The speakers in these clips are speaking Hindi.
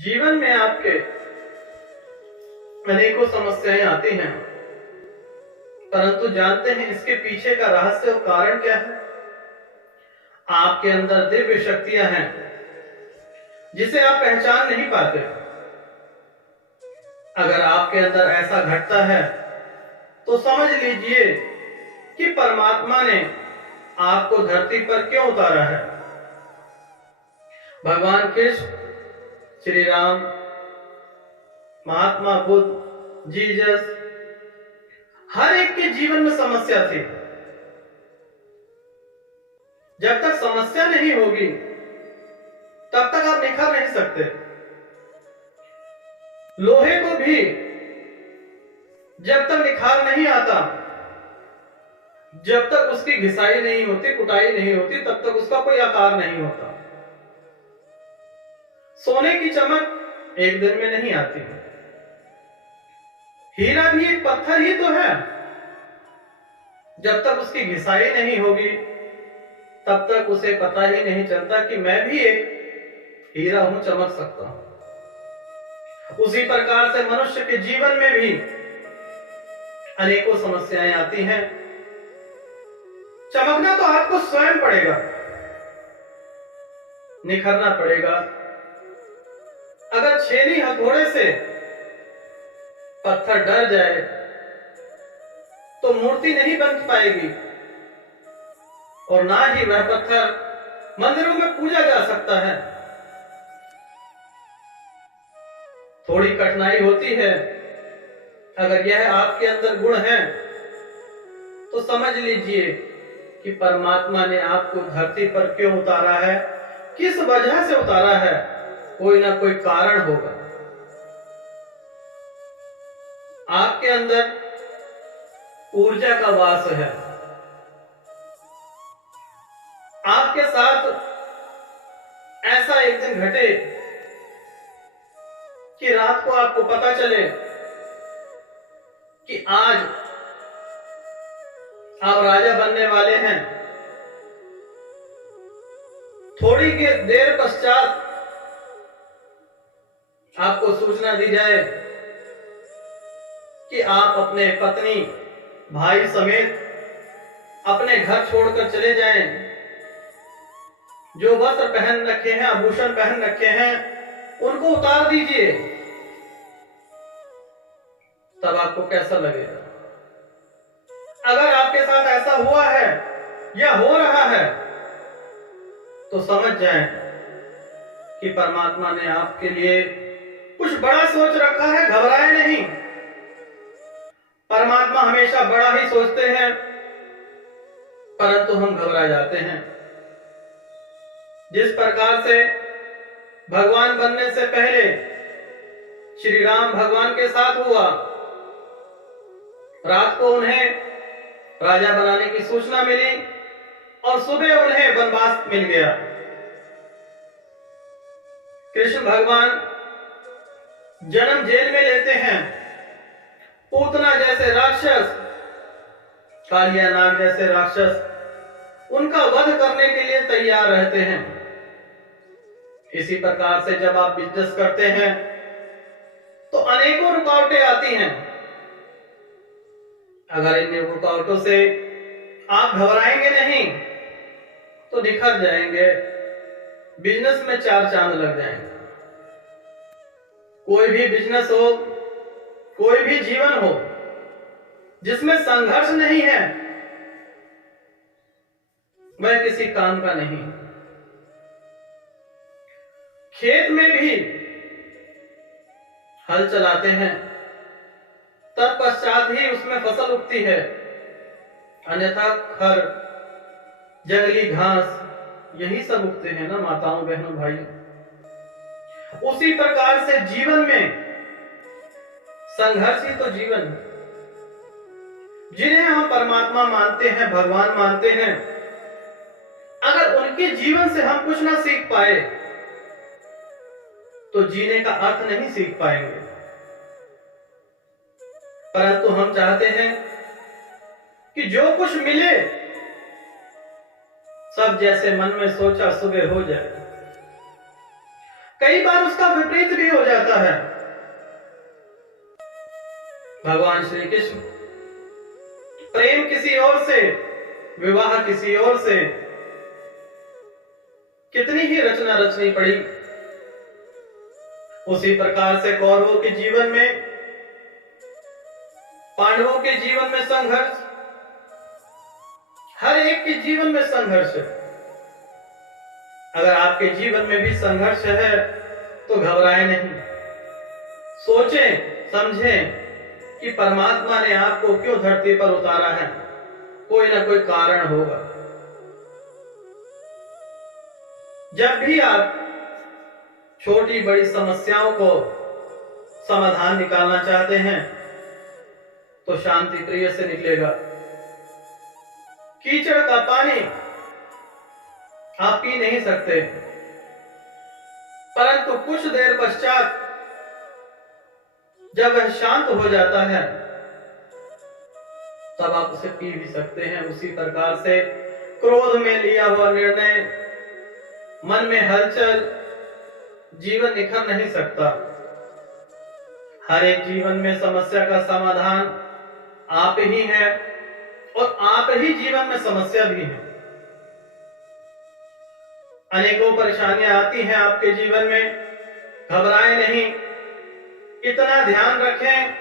जीवन में आपके अनेकों समस्याएं आती हैं, परंतु जानते हैं इसके पीछे का रहस्य और कारण क्या है? आपके अंदर दिव्य शक्तियां हैं जिसे आप पहचान नहीं पाते। अगर आपके अंदर ऐसा घटता है तो समझ लीजिए कि परमात्मा ने आपको धरती पर क्यों उतारा है। भगवान कृष्ण, श्री राम, महात्मा बुद्ध, जीसस, हर एक के जीवन में समस्या थी। जब तक समस्या नहीं होगी तब तक आप निखर नहीं सकते। लोहे को भी जब तक निखार नहीं आता, जब तक उसकी घिसाई नहीं होती, कुटाई नहीं होती, तब तक उसका कोई आकार नहीं होता। सोने की चमक एक दिन में नहीं आती। हीरा भी एक पत्थर ही तो है, जब तक उसकी घिसाई नहीं होगी तब तक उसे पता ही नहीं चलता कि मैं भी एक हीरा हूं, चमक सकता हूं। उसी प्रकार से मनुष्य के जीवन में भी अनेकों समस्याएं आती हैं। चमकना तो आपको स्वयं पड़ेगा, निखरना पड़ेगा। अगर छेनी हथौड़े से पत्थर डर जाए तो मूर्ति नहीं बन पाएगी और ना ही वह पत्थर मंदिरों में पूजा जा सकता है। थोड़ी कठिनाई होती है। अगर यह आपके अंदर गुण है तो समझ लीजिए कि परमात्मा ने आपको धरती पर क्यों उतारा है, किस वजह से उतारा है। कोई ना कोई कारण होगा। आपके अंदर ऊर्जा का वास है। आपके साथ ऐसा एक दिन घटे कि रात को आपको पता चले कि आज आप राजा बनने वाले हैं। थोड़ी देर पश्चात आपको सूचना दी जाए कि आप अपने पत्नी, भाई समेत अपने घर छोड़कर चले जाएं। जो वस्त्र पहन रखे हैं, आभूषण पहन रखे हैं, उनको उतार दीजिए। तब आपको कैसा लगेगा? अगर आपके साथ ऐसा हुआ है या हो रहा है तो समझ जाएं कि परमात्मा ने आपके लिए कुछ बड़ा सोच रखा है। घबराए नहीं। परमात्मा हमेशा बड़ा ही सोचते हैं, परंतु हम घबरा जाते हैं। जिस प्रकार से भगवान बनने से पहले श्री राम भगवान के साथ हुआ, रात को उन्हें राजा बनाने की सूचना मिली और सुबह उन्हें वनवास मिल गया। कृष्ण भगवान जन्म जेल में लेते हैं। पूतना जैसे राक्षस, कालिया नाग जैसे राक्षस उनका वध करने के लिए तैयार रहते हैं। इसी प्रकार से जब आप बिजनेस करते हैं तो अनेकों रुकावटें आती हैं। अगर इन रुकावटों से आप घबराएंगे नहीं तो निखर जाएंगे। बिजनेस में 4 चांद लग जाएंगे। कोई भी बिजनेस हो, कोई भी जीवन हो जिसमें संघर्ष नहीं है, वह किसी काम का नहीं। खेत में भी हल चलाते हैं, तत्पश्चात ही उसमें फसल उगती है, अन्यथा खर, जंगली घास यही सब उगते हैं ना माताओं, बहनों, भाइयों। उसी प्रकार से जीवन में संघर्ष ही तो जीवन है। जिन्हें हम परमात्मा मानते हैं, भगवान मानते हैं, अगर उनके जीवन से हम कुछ ना सीख पाए तो जीने का अर्थ नहीं सीख पाएंगे। परंतु हम चाहते हैं कि जो कुछ मिले सब जैसे मन में सोचा सुबह हो जाए। कई बार उसका विपरीत भी हो भगवान श्री कृष्ण प्रेम किसी और से, विवाह किसी और से, कितनी ही रचना रचनी पड़ी। उसी प्रकार से कौरवों के जीवन में, पांडवों के जीवन में संघर्ष, हर एक के जीवन में संघर्ष है। अगर आपके जीवन में भी संघर्ष है तो घबराएं नहीं, सोचें समझें कि परमात्मा ने आपको क्यों धरती पर उतारा है, कोई ना कोई कारण होगा। जब भी आप छोटी बड़ी समस्याओं को समाधान निकालना चाहते हैं तो शांति प्रिय से निकलेगा। कीचड़ का पानी आप पी नहीं सकते, परंतु कुछ देर पश्चात जब वह शांत हो जाता है तब आप उसे पी भी सकते हैं। उसी प्रकार से क्रोध में लिया हुआ निर्णय, मन में हलचल, जीवन निखर नहीं सकता। हर एक जीवन में समस्या का समाधान आप ही है और आप ही जीवन में समस्या भी है। अनेकों परेशानियां आती हैं आपके जीवन में, घबराएं नहीं। इतना ध्यान रखें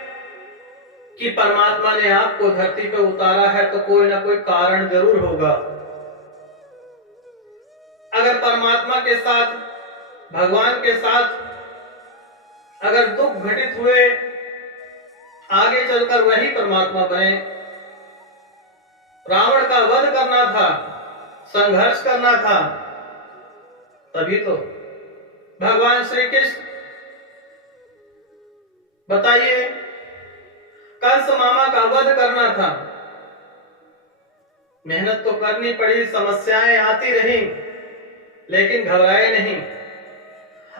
कि परमात्मा ने आपको धरती पर उतारा है तो कोई ना कोई कारण जरूर होगा। अगर परमात्मा के साथ, भगवान के साथ अगर दुख घटित हुए, आगे चलकर वही परमात्मा बने। रावण का वध करना था, संघर्ष करना था, तभी तो भगवान श्री कृष्ण, बताइए, कंस मामा का वध करना था, मेहनत तो करनी पड़ी, समस्याएं आती रही, लेकिन घबराए नहीं।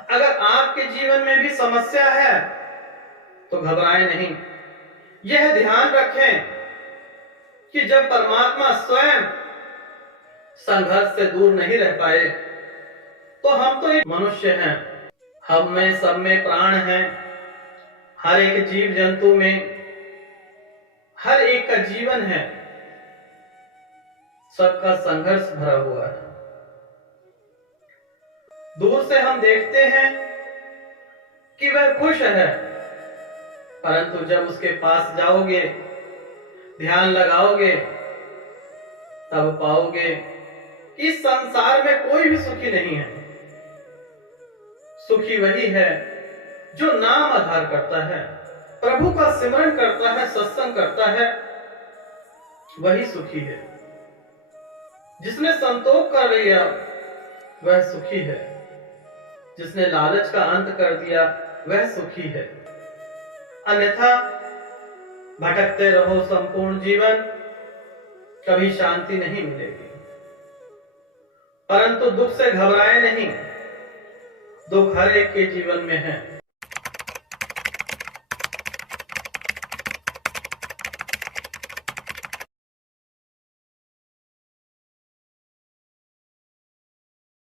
अगर आपके जीवन में भी समस्या है तो घबराए नहीं। यह ध्यान रखें कि जब परमात्मा स्वयं संघर्ष से दूर नहीं रह पाए तो हम तो एक मनुष्य हैं, हम में सब में प्राण हैं। हर एक जीव जंतु में हर एक का जीवन है, सबका संघर्ष भरा हुआ है। दूर से हम देखते हैं कि वह खुश है, परंतु जब उसके पास जाओगे, ध्यान लगाओगे, तब पाओगे कि इस संसार में कोई भी सुखी नहीं है। सुखी वही है जो नाम आधार करता है, प्रभु का सिमरन करता है, सत्संग करता है, वही सुखी है। जिसने संतोष कर लिया वह सुखी है, जिसने लालच का अंत कर दिया वह सुखी है। अन्यथा भटकते रहो संपूर्ण जीवन, कभी शांति नहीं मिलेगी। परंतु दुख से घबराए नहीं, दुख हर एक के जीवन में है।